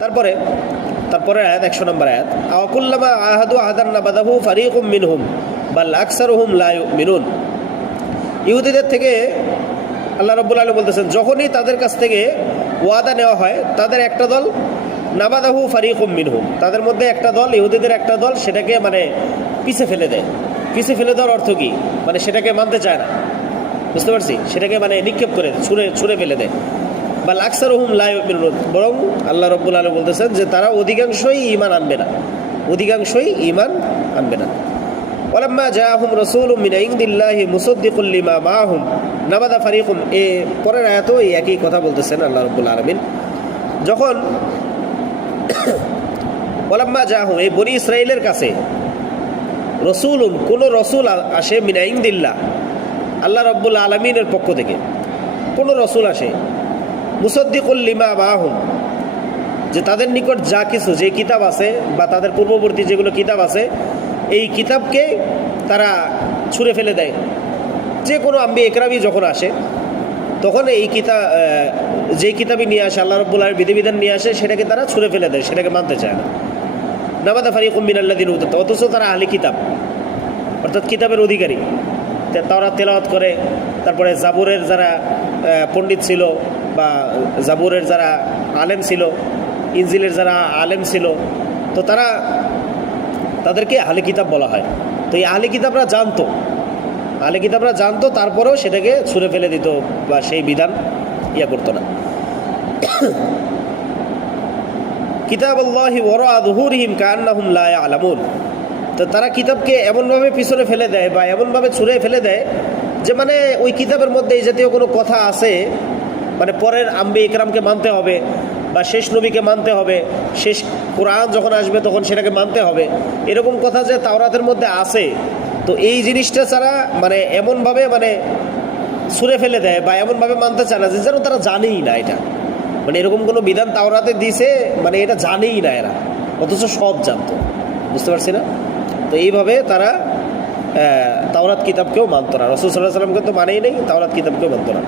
তারপরে তারপরে আয়াত একশো নম্বর আয়াত আওয়াকুল্লামা আহাদু আহাদান নাবাদাহু ফারিকুম মিনহুম, বাল আকসারুহুম লা মিনুন ইহুদিদের থেকে আল্লাহ রব্বুল আলম বলতেছেন, যখনই তাদের কাছ থেকে ওয়াদা নেওয়া হয়, তাদের একটা দল, নাবাদাহু ফারিকুম মিনহুম। তাদের মধ্যে একটা দল, ইহুদিদের একটা দল, সেটাকে মানে পিছে ফেলে দেয়। পিছে ফেলে দেওয়ার অর্থ কি? মানে সেটাকে মানতে চায় না। বুঝতে পারছি? সেটাকে মানে নিক্ষেপ করে, ছুঁড়ে ছুঁড়ে ফেলে দেয়। বা লাক্সার হুম লাই বরং আল্লাহ রব্বুল আলম বলতেছেন যে তারা অধিকাংশই ইমান আনবে না। অধিকাংশই ইমান আনবে না। ওলাম্মা জাহুম রসুল ফারিকুম। এ পরের একই কথা বলতেছেন আল্লাহ যখন এই বনি কাছে রসুল কোনো রসুল আসে মিনা ইংদিল্লা আল্লাহ রব্বুল আলমিনের পক্ষ থেকে। কোনো রসুল আসে মুসদ্দিকুল লিমা বাহুম যে তাদের নিকট যা কিছু, যে কিতাব আছে বা তাদের পূর্ববর্তী যেগুলো কিতাব আছে, এই কিতাবকে তারা ছুঁড়ে ফেলে দেয়। যে কোনো আম্বি একরাবি যখন আসে, তখন এই কিতাব যে কিতাবই নিয়ে আসে, আল্লাহ রব্বুল আলম বিধিবিধান নিয়ে আসে, সেটাকে তারা ছুঁড়ে ফেলে দেয়, সেটাকে মানতে চায় না। নামাদা ফারিকুম মিনাল্লাদিন উদ্দত অথচ তারা আহলি কিতাব। অর্থাৎ কিতাবের অধিকারী। তারা তেলাওয়াত করে, তারপরে জাবুরের যারা পণ্ডিত ছিল বা জাবুরের যারা আলেম ছিল, ইনজিলের যারা আলেম ছিল, তো তারা তাদেরকে আহলে কিতাব বলা হয়। তো এই আহলে কিতাবরা জানতো। আহলে কিতাবরা জানতো, তারপরেও সেটাকে ছুঁড়ে ফেলে দিত বা সেই বিধান ইয়া করতো না। কিতাব আল্লাহি কান্নাহুম লা আলামুন তো তারা কিতাবকে এমনভাবে পিছনে ফেলে দেয় বা এমনভাবে ছুঁড়ে ফেলে দেয় যে মানে ওই কিতাবের মধ্যে এই জাতীয় কোনো কথা আছে মানে পরের আম্বি ইকরামকে মানতে হবে বা শেষ নবীকে মানতে হবে, শেষ কোরআন যখন আসবে তখন সেটাকে মানতে হবে। এরকম কথা যে তাওরাতের মধ্যে আছে। তো এই জিনিসটা ছাড়া মানে এমনভাবে মানে ছুঁড়ে ফেলে দেয় বা এমনভাবে মানতে চায় না যে যেন তারা জানেই না এটা। মানে এরকম কোনো বিধান তাওরাতে দিছে মানে এটা জানেই না এরা। অথচ সব জানতো। বুঝতে পারছি না? তো এইভাবে তারা তাওরাত কিতাবকেও মানত না। রসুল সাল্লাহ সাল্লামকে তো মানেই নেই, তাওরাত কিতাবকেও মানতো না।